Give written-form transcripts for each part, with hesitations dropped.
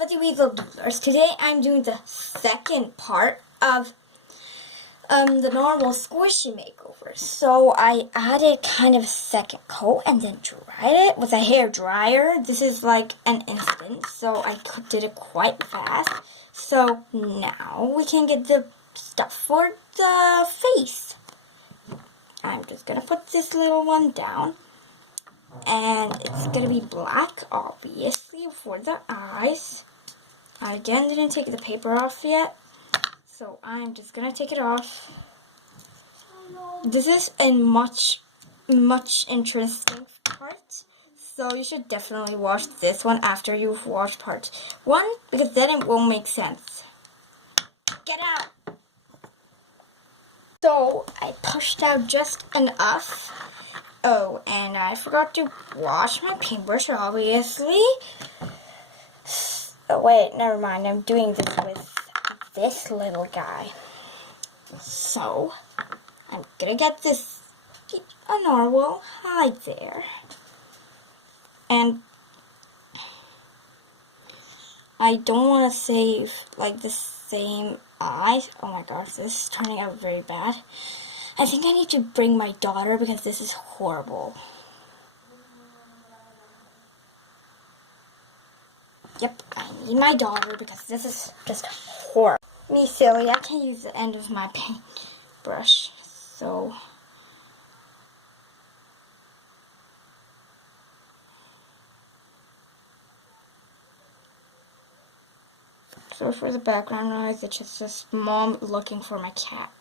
Fuzzy Weasel Doodlers. Today I'm doing the second part of the normal squishy makeover. So I added kind of a second coat and then dried it with a hair dryer. This is like an instant, so I did it quite fast. So now we can get the stuff for the face. I'm just gonna put this little one down. And it's going to be black, obviously, for the eyes. I again didn't take the paper off yet, so I'm just going to take it off. This is a much interesting part, so you should definitely watch this one after you've watched part 1, because then it won't make sense. Get out! So, I pushed out just enough. Oh, and I forgot to wash my paintbrush, obviously. Oh, wait, never mind. I'm doing this with this little guy. So, I'm gonna get this, a narwhal, hide there. And I don't want to save, like, the same eye. Oh my gosh, this is turning out very bad. I think I need to bring my daughter because this is horrible. Yep, I need my daughter because this is just horrible. Me silly, I can't use the end of my paintbrush, so... So for the background noise, it's just mom looking for my cat.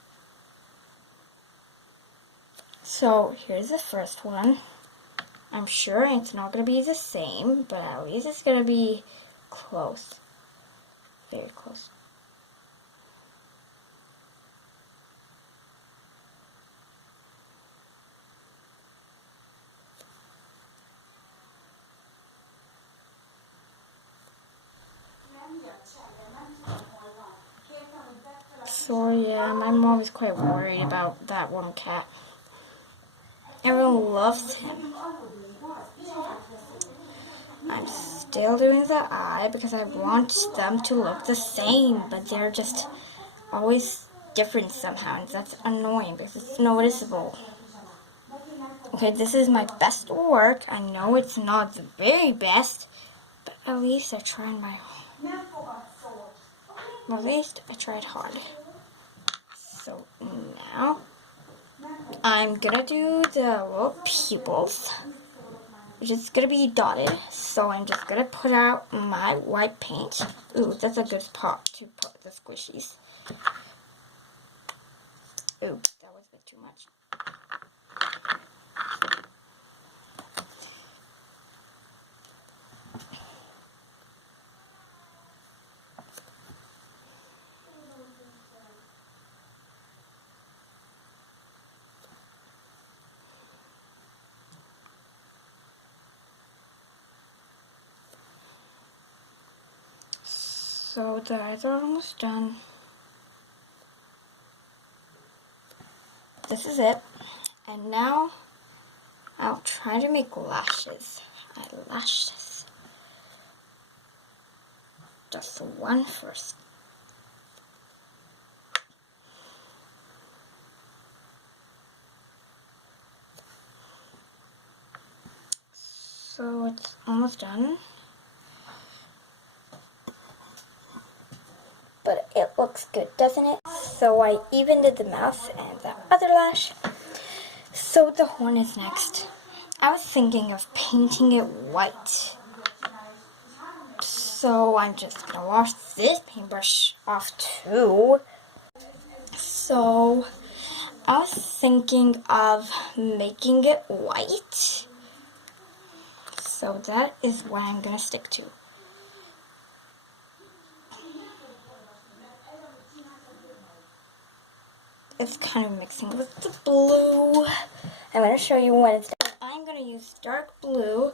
So here's the first one. I'm sure it's not going to be the same, but at least it's going to be close. Very close. So yeah, my mom is quite worried about that one cat. Everyone loves him. I'm still doing the eye because I want them to look the same, but they're just always different somehow, and that's annoying because it's noticeable. Okay, this is my best work. I know it's not the very best, but at least I tried hard. So now I'm gonna do the little pupils, which is gonna be dotted. So I'm just gonna put out my white paint. Ooh, that's a good spot to put the squishies. Ooh, that was a bit too much. So the eyes are almost done. This is it. And now I'll try to make lashes. Eyelashes. Just one first. So it's almost done. But it looks good, doesn't it? So I even did the mouth and the other lash. So the horn is next. I was thinking of painting it white. So I'm just gonna wash this paintbrush off too. So I was thinking of making it white. So that is what I'm gonna stick to. It's kind of mixing with the blue. I'm going to show you when it's done. I'm going to use dark blue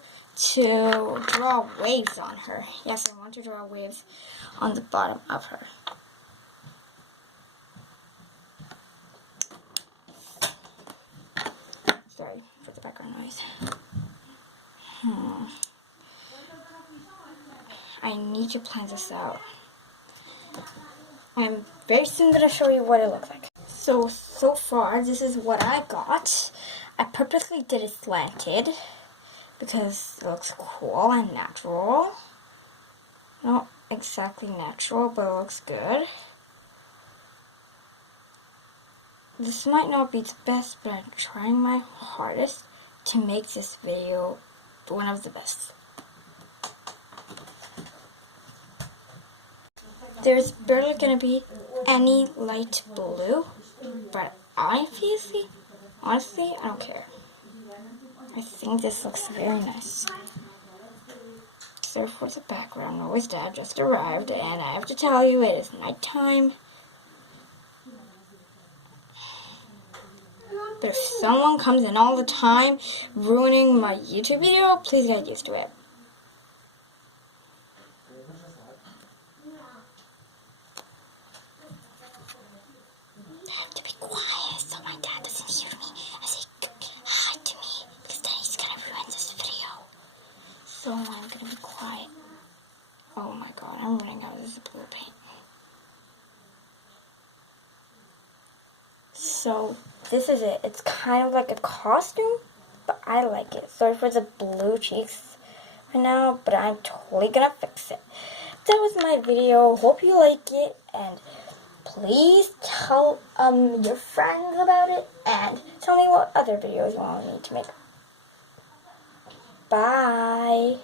to draw waves on her. Yes, I want to draw waves on the bottom of her. Sorry for the background noise. I need to plan this out. I'm very soon going to show you what it looks like. So far, this is what I got. I purposely did it slanted because it looks cool and natural. Not exactly natural, but it looks good. This might not be the best, but I'm trying my hardest to make this video one of the best. There's barely going to be any light blue, but honestly, I don't care. I think this looks very nice. So for the background noise, Dad just arrived, and I have to tell you, it is nighttime. But if someone comes in all the time, ruining my YouTube video, please get used to it. I have to be quiet so my dad doesn't hear me as he hi to me, because then he's gonna ruin this video. So I'm gonna be quiet. Oh my god, I'm running out of this blue paint. So this is it. It's kind of like a costume, but I like it. Sorry for the blue cheeks right now, but I'm totally gonna fix it. That was my video. Hope you like it, and please tell your friends about it, and tell me what other videos you want me to make. Bye.